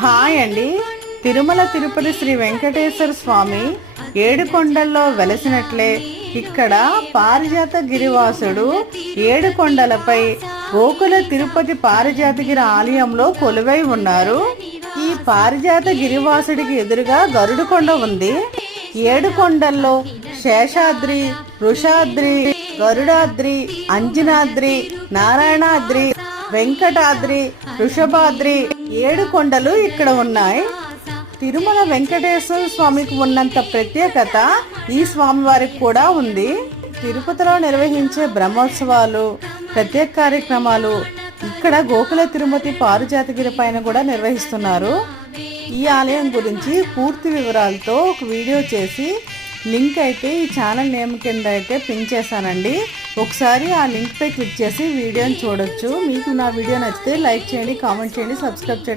Hi అండి. తిరుమల తిరుపతి శ్రీ వెంకటేశ్వర స్వామి ఏడుకొండల్లో వెలసినట్లే ఇక్కడ పారిజాత గిరివాసుడు ఏడుకొండలపై గోకుల తిరుపతి పారిజాతగిరి ఆలయంలో కొలువై ఉన్నారు. ఈ పారిజాత గిరివాసుడికి ఎదురుగా గరుడుకొండ ఉంది. ఏడుకొండల్లో శేషాద్రి వృషాద్రి గరుడాద్రి అంజనాద్రి నారాయణాద్రి వెంకటాద్రి వృషభాద్రి ఏడు కొండలు ఇక్కడ ఉన్నాయి. తిరుమల వెంకటేశ్వర స్వామికి ఉన్నంత ప్రత్యేకత ఈ స్వామి వారికి కూడా ఉంది. తిరుపతిలో నిర్వహించే బ్రహ్మోత్సవాలు ప్రత్యేక కార్యక్రమాలు ఇక్కడ గోకుల తిరుమతి పారుజాతగిరి పైన కూడా నిర్వహిస్తున్నారు. ఈ ఆలయం గురించి పూర్తి వివరాలతో ఒక వీడియో చేసి లింక్ అయితే ఈ ఛానల్ నేమ్ కింద అయితే పిన్ చేశానండి. ఒకసారి ఆ లింక్ పై క్లిక్ చేసి వీడియోని చూడొచ్చు. మీకు నా వీడియో నచ్చితే లైక్ చేయండి కామెంట్ చేయండి సబ్స్క్రైబ్ చేయడం